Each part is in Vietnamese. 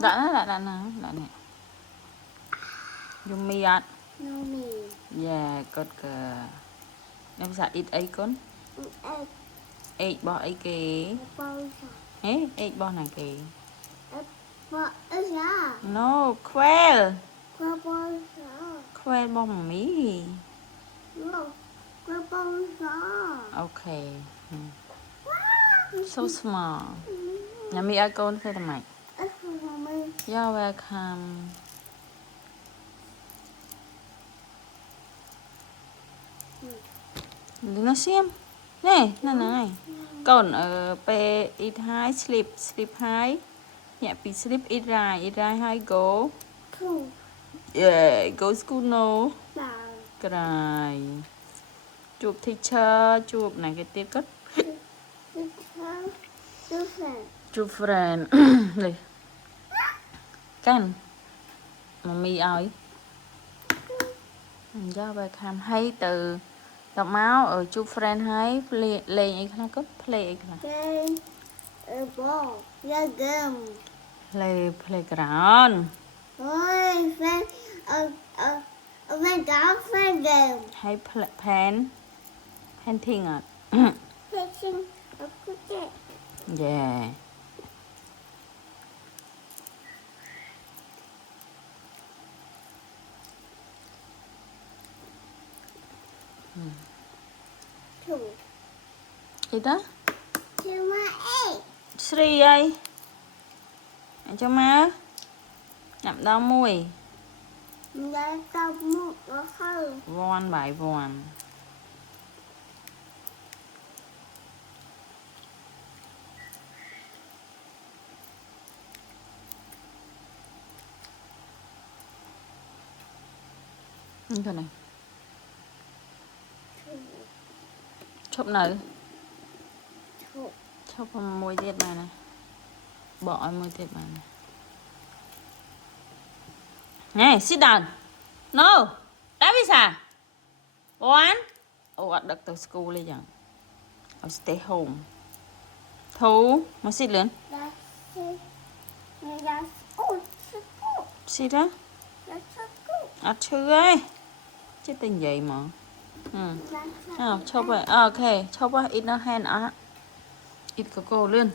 Đã nè. Dùng mì ăn. No me. Yeah, good girl. Em sẽ ít ấy con. Egg. Eight bỏ ấy kì. Balls. Ê, eight bỏ này kì. What is that? No, quail. What balls? Quail bỏ mì. No. What balls? Okay. So small. Nhà mì ai con thế tầm mày. It's for me. You're welcome. Nó xem. Nè, này. Còn ở pe eat high, sleep high. Nhẹ bị sleep eat right high go. Two. Yeah, go school no. Now. Cry. Chụp teacher, chụp này cái tiếp cất. Chụp friend. Đây. Can. Mami ơi. Do bài tham hay từ đọc máu ở chụp friend hay play ấy khá cất play ấy khá. Play a ball. Yeah, game. Playground. Ôi, friend. Friend game. Hay painting à. Fixing a cricket. Yeah. Two. Gì đó? Two my eight. Sri ơi. Cho má. Nhậm đau mùi. Đã tao một nó hơn. Von bài von. Như thế này. Chụp nữa. Chụp mùi tiết này này. Bỏ mùi tiết này này. Này, sit down. No. Davisa. One. Oh, đặt từ school đi chẳng. I'll stay home. Two. Mà sit lên. That's it. That's good. Sit đó. That's good. À chứ ơi. Chứ tình vậy mà. Chụp vậy. Ok. Chụp vậy. Ít nó hand á. Ít có cô lên.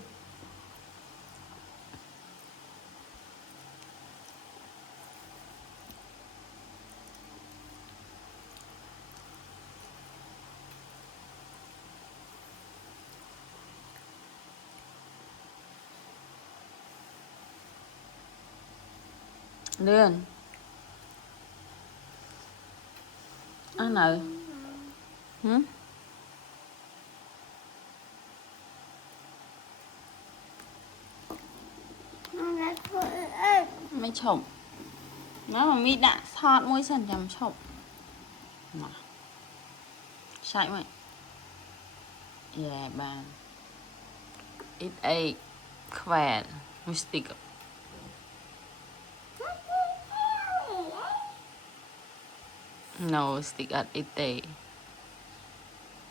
Lên. Ăn nào. Hử? Mấy chồng. Nó mà mi đã thọt môi sần chầm chồng. Mà. Chạy mày. Yeah, bàn. It a quail. Mystic. No, stick at it day.